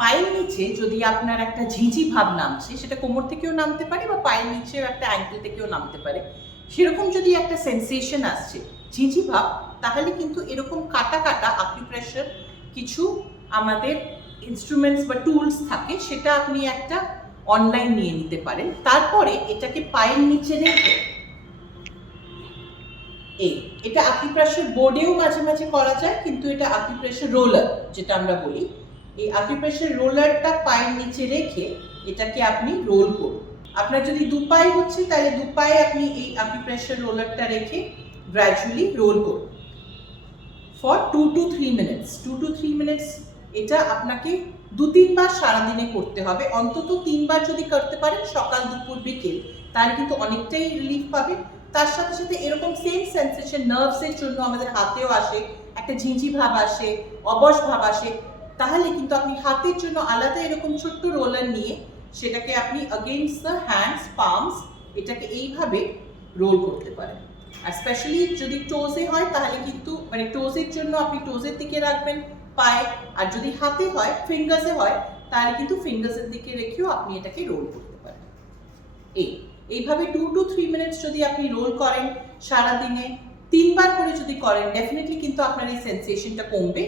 পায়ের নিচে যদি আপনার একটা ঝিঁঝি ভাব নামছে, সেটা কোমর থেকেও নামতে পারে বা পায়ের নিচেও একটা অ্যাঙ্কেল থেকেও নামতে পারে। সেরকম যদি একটা সেন্সেশন আসছে, ঝিঁঝি ভাব, তাহলে কিন্তু এরকম কাটা কাটা আকুপ্রেশার কিছু আমাদের ইনস্ট্রুমেন্টস বা টুলস থাকে, সেটা আপনি একটা অনলাইন নিয়ে নিতে পারেন। তারপরে এটাকে পায়ের নিচে রেখে এটা আকুপ্রেশার বোর্ডেও মাঝে মাঝে করা যায়, কিন্তু এটা আকুপ্রেশার রোলার যেটা আমরা বলি, এই আকুপ্রেশার রোলারটা পায়ের নিচে রেখে এটাকে আপনি রোল করুন। আপনার যদি দু পায়ে হচ্ছে তাহলে দু পায়ে আপনি এই আকুপ্রেশার রোলারটা রেখে গ্র্যাজুয়ালি রোল করুন for 2 to 3 minutes. 2 to 3 minutes এটা আপনাকে 2-3 বার সারাদিনে করতে হবে। অন্তত 3 বার যদি করতে পারেন সকাল দুপুর বিকেল, তাহলে কিন্তু অনেকটাই রিলিফ পাবেন। তার সাথে সাথে এরকম সেম সেন্সেশন নার্ভসের জন্য আমাদের হাতেও আসে, একটা ঝিঁঝি ভাব আসে, অবশ ভাব আসে। তাহলে কিন্তু আপনি হাতের জন্য আলাদা এরকম ছোট্ট রোলার নিয়ে সেটাকে আপনি अगेंस्ट দ্য হ্যান্ডস পামস এটাকে এইভাবে রোল করতে পারেন। আর স্পেশালি যদি টোজে হয় তাহলে কিন্তু মানে টোজের জন্য আপনি টোজের দিকে রাখবেন পায়ে, আর যদি হাতে হয় ফিঙ্গার্সে হয় তাহলে কিন্তু ফিঙ্গার্সের দিকে রেখেও আপনি এটাকে রোল করতে পারেন। এইভাবে 2 to 3 মিনিটস যদি আপনি রোল করেন সারা দিনে 3 বার করে যদি করেন, ডেফিনেটলি কিন্তু আপনার এই সেন্সেশনটা কমবে।